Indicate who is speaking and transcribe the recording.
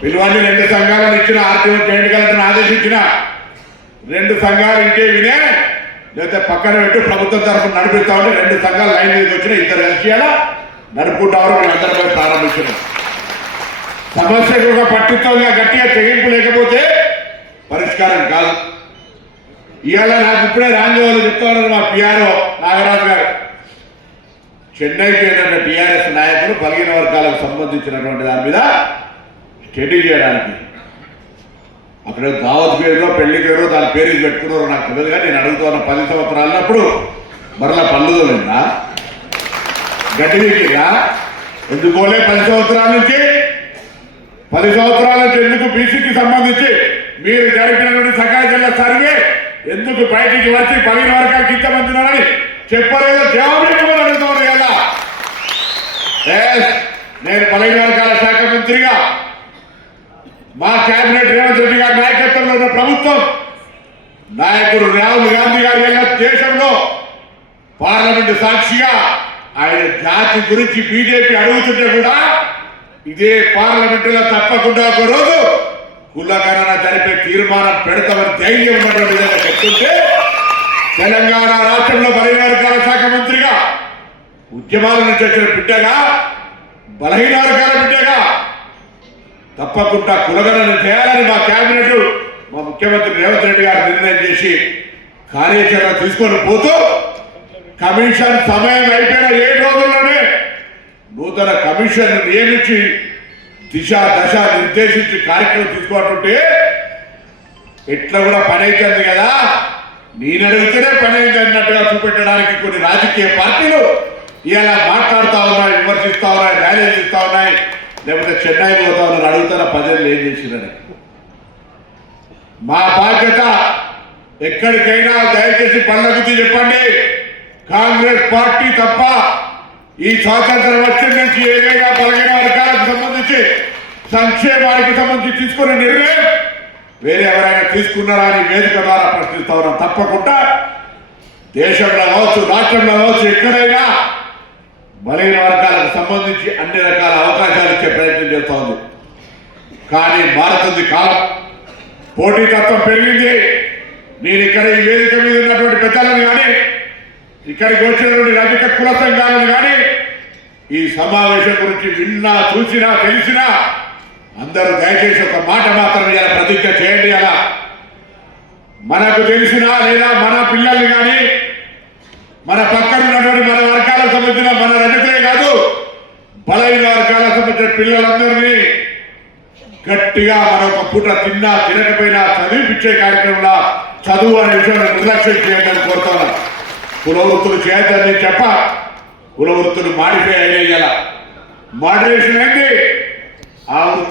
Speaker 1: పిలువని రెండు సంఘాలను ఇచ్చిన ఆర్టీఓ జాయింట్ కలెక్టర్ని ఆదేశించిన రెండు సంఘాలు ఇంకే వినే లేకపోతే పక్కన పెట్టి ప్రభుత్వం తరఫున నడిపిస్తా ఉంటే రెండు సంఘాలు లైన్ మీద వచ్చిన ఇద్దరు కలిసి నడుపుకుంటామని మేము అందరిపై ప్రారంభించినాం సమస్యకు ఒక పట్టుదలగా గట్టిగా తెగింపు లేకపోతే పరిష్కారం కాదు. ఇవాళ నాకు ఇప్పుడే రాంజోలు చెప్తామన్నారు మా పిఆర్ఓ నాగరాజు గారు. చెన్నైకి ఏంటంటే టీఆర్ఎస్ నాయకులు పలిగిన వర్గాలకు సంబంధించినటువంటి దాని మీద స్టడీ చేయడానికి. అక్కడ దావత్ పేరులో పెళ్ళి పేరు దాని పేరు పెట్టుకున్నారు నాకు తెలియదు కానీ నేను అడుగుతున్న పది సంవత్సరాలు అన్నప్పుడు మరలా పళ్ళుదోలేదా గట్టిగా ఎందుకోలే పది సంవత్సరాల నుంచి? పది సంవత్సరాల నుంచి ఎందుకు బీసీకి సంబంధించి మీరు జరిపినటువంటి సకాల జిల్లా సర్వే ఎందుకు బయటికి వచ్చి పదిహేను వర్గాలకు ఇంతమంది ఉన్నారని చెప్పలేదో? జవాబు ఇవ్వమని కదా నేను పదిహేను వర్గాల శాఖ మంత్రిగా మా కేబినెట్ రేవంత్ రెడ్డి గారి నాయకత్వంలో ఉన్న ప్రభుత్వం నాయకుడు రాహుల్ గాంధీ గారి దేశంలో పార్లమెంట్ సాక్షిగా ఆయన జాతి గురించి బీజేపీ అడుగుతుంటే కూడా ఇదే పార్లమెంట్లో తప్పకుండా ఒక రోజు కులగణన జరిపే తీర్మానం పెడతామని ధైర్యం ఉన్నటువంటి చెప్తుంటే తెలంగాణ రాష్ట్రంలో బలహీన వర్గాల శాఖ మంత్రిగా ఉద్యమాల నుంచి వచ్చిన బిడ్డగా బలహీన వర్గాల బిడ్డగా తప్పకుండా కులగణన చేయాలని మా కేబినెట్ మా ముఖ్యమంత్రి రేవంత్ రెడ్డి గారు నిర్ణయం చేసి కార్యాచరణ తీసుకొని పోతూ కమిషన్ సమయం అయిపోయిన ఏడు రోజుల్లోనే నూతన కమిషన్ నియమించి దిశ దశ నిర్దేశించి కార్యక్రమం తీసుకోవాలంటే ఎట్లా కూడా పని అవుతుంది కదా. నేను అడిగితేనే పని అయింది అన్నట్టుగా చూపెట్టడానికి కొన్ని రాజకీయ పార్టీలు ఇలా మాట్లాడుతూ ఉన్నాయి విమర్శిస్తూ ఉన్నాయి ర్యాలీలు ఇస్తూ ఉన్నాయి. లేకపోతే చెన్నై పోతా ఉన్నారు అడుగుతున్న పదేళ్ళు ఏం చేసిందని మా బాధ్యత ఎక్కడికైనా దయచేసి పల్లగుద్ది చెప్పండి. కాంగ్రెస్ పార్టీ తప్ప ఈ స్వాతంత్రం వచ్చిన నుంచి ఏదైనా బలమైన వర్గాలకు సంబంధించి సంక్షేమానికి సంబంధించి తీసుకునే నిర్ణయం వేరే ఎవరైనా తీసుకున్నారా అని వేదిక ద్వారా ప్రశ్నిస్తా ఉన్నాం. తప్పకుండా దేశంలో కావచ్చు రాష్ట్రంలో కావచ్చు ఎక్కడైనా బలైన వర్గాలకు సంబంధించి అన్ని రకాల అవకాశాలు ఇచ్చే ప్రయత్నం చేస్తూ ఉంది. కానీ మారుతుంది కాలం. పోటీతత్వం పెరిగింది. నేను ఇక్కడ ఈ వేదిక మీద ఉన్నటువంటి పెద్దలను కానీ ఇక్కడికి వచ్చినటువంటి రజక కుల సంఘాలను కానీ ఈ సమావేశం గురించి విన్నా చూసినా తెలిసినా అందరూ దయచేసి ఒక మాట మాత్రం ఇలా ప్రతిజ్ఞ చేయండి అలా. మనకు తెలిసినా లేదా మన పిల్లల్ని కానీ మన పక్క ఉన్నటువంటి మన వర్గాలకు సంబంధించిన మన రజకులే కాదు బలహీన వర్గాలకు సంబంధించిన పిల్లలందరినీ గట్టిగా మరొక పూట తిన్నా తినకపోయినా చదివిపించే కార్యక్రమంలో చదువు అనే విషయాన్ని నిర్లక్ష్యం చేయాలని కోరుతున్నాను. కుల వృత్తులు చెప్ప కుల వృత్తులు మాడిఫై అయ్యేయాల మోడరేషన్ ఏంటి ఆ